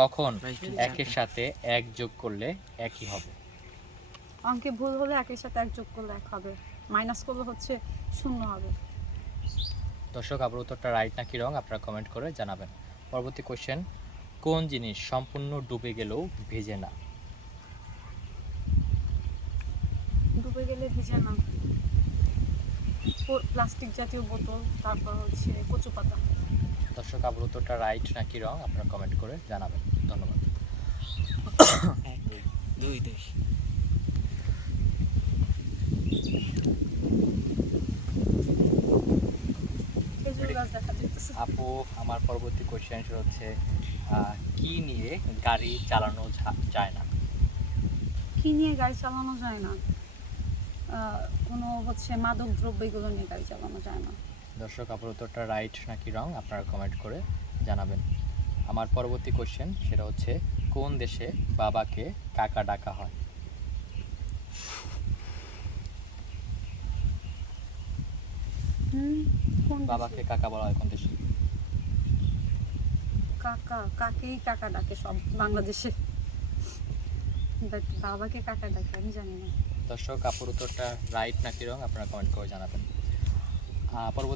কখন একের সাথে এক যোগ করলে একই হবে? অঙ্কে ভুল হলে একের সাথে এক যোগ করলে এক হবে। মাইনাস করলে হচ্ছে শূন্য হবে। দর্শক আবার উত্তরটা রাইট নাকি রং আপনারা কমেন্ট করে জানাবেন। পরবর্তী কোশ্চেন কোন জিনিস সম্পূর্ণ ডুবে গেলেও ভেজে না? ডুবে গেলে ভিজে না। প্লাস্টিক জাতীয় বোতল তারপর হচ্ছে কচু পাতা দর্শক আবার উত্তরটা রাইট নাকি রং আপনারা কমেন্ট করে জানাবেন। ধন্যবাদ। দুই আপু, আমার পরবর্তী কোশ্চেন হচ্ছে কি নিয়ে গাড়ি চালানো যায় না? কি নিয়ে গাড়ি চালানো যায় না? কোনো হচ্ছে মাদক দ্রব্য এগুলো নিয়ে গাড়ি চালানো যায় না। দর্শক আপনার উত্তরটা রাইট নাকি রং আপনারা কমেন্ট করে জানাবেন। আমার পরবর্তী কোশ্চেন সেটা হচ্ছে কোন দেশে বাবাকে কাকা ডাকা হয়? হুম, কোন বাবাকে কাকা বলা হয় কোন দেশে? কাকা কাকেই কাকা ডাকে সব বাংলাদেশে। বাট বাবাকে কাকা ডাকে আমি জানি না। দর্শক আপুর উত্তরটা রাইট নাকি রং আপনারা কমেন্ট করে জানাবেন। পরবর্তী